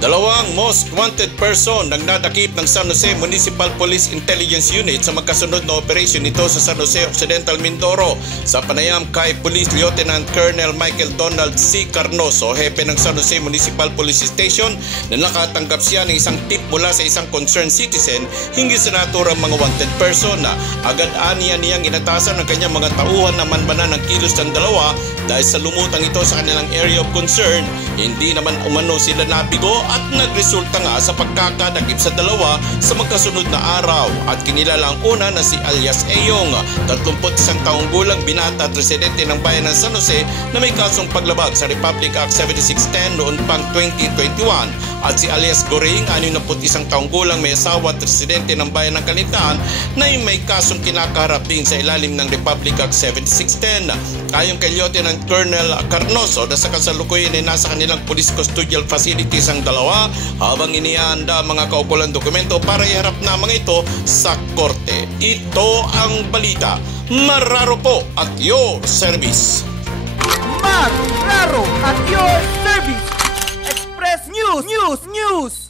Dalawang most wanted person nang nadakip ng San Jose Municipal Police Intelligence Unit sa magkasunod na operasyon nito sa San Jose Occidental, Mindoro sa panayam kay Police Lieutenant Colonel Michael Donald C. Carnoso, hepe ng San Jose Municipal Police Station, na nakatanggap siya ng isang tip mula sa isang concerned citizen hinggil sa naturang mga wanted person na agad-aniya niyang inatasan ng kanyang mga tauhan na manbanan ng kilos ng dalawa dahil sa lumutang ito sa kanilang area of concern. Hindi naman umano sila nabigo at nagresulta nga sa pagkakadakip sa dalawa sa magkasunod na araw at kinilala ang una na si alias Eyong, 31 taong gulang binata at residente ng bayan ng San Jose na may kasong paglabag sa Republic Act 7610 noon pang 2021 at si alias Goring, 61 taong gulang may asawa at residente ng bayan ng Kalintaan na may kasong kinakaharap din sa ilalim ng Republic Act 7610. Ayon kay Lieutenant Colonel Carnoso na sa kasalukuyan ay nasa kanilang police custodial facilities ang dalawa habang iniihanda mga kaukulang dokumento para iharap na mga ito sa korte. Ito ang balita. Mararo po at your service. Mararo at your service. Express News.